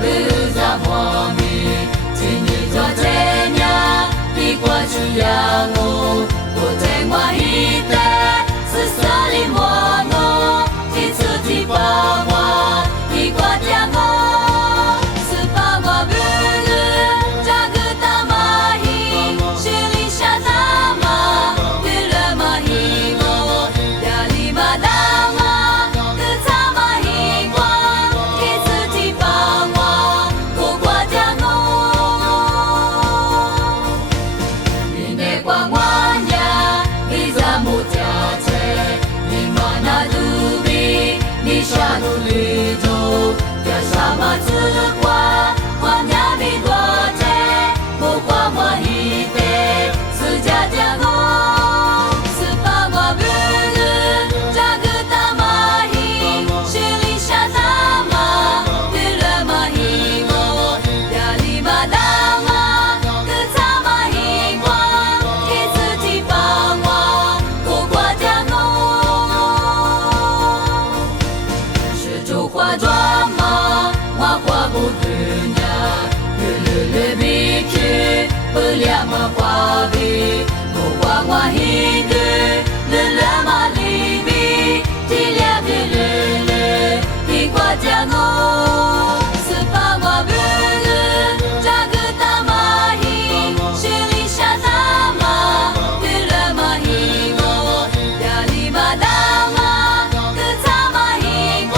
不za hoa mi Tini cho te nya Di qua chu ya ngo Ko te ngwa hi te Su sa li mua ngo Ti su ti pa ngwa Di qua tia ngo Su pa ngwa bu gu Ja gu ta ma hi Shi li sha ta ma Bu le ma hi ngo Ya li ma da ma Gu ta ma hi kwa Ti su ti pa ngwa Ko qua tia ngo Ine kwa ngwa nya Di za mu tia che Ni ma na du bi Ni sha du li do Ya sha ma zi kwa Kwa nya bi dua che Mo kwa ngwa hi te Su jia tia ngo Su pa ngwa bu gu Ja gu ta ma hi Shi li sha ta ma Bu le ma hi ngo Ya li ma da ma Gu ta ma hi kwa Ti su ti pa ngwa Ko kwa tia ngo是竹花妆嘛，花花不对呀，绿绿绿比去，不亮嘛花比，不花花一句，绿绿嘛里比，提亮的绿绿，一挂家我，是八卦不个，这个大马伊，是里下大马，绿绿嘛一个，呀里嘛大马，个大马一挂。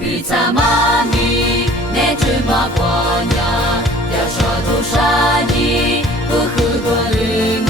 比萨妈咪，那只马光呀，要说都杀你，不喝多灵。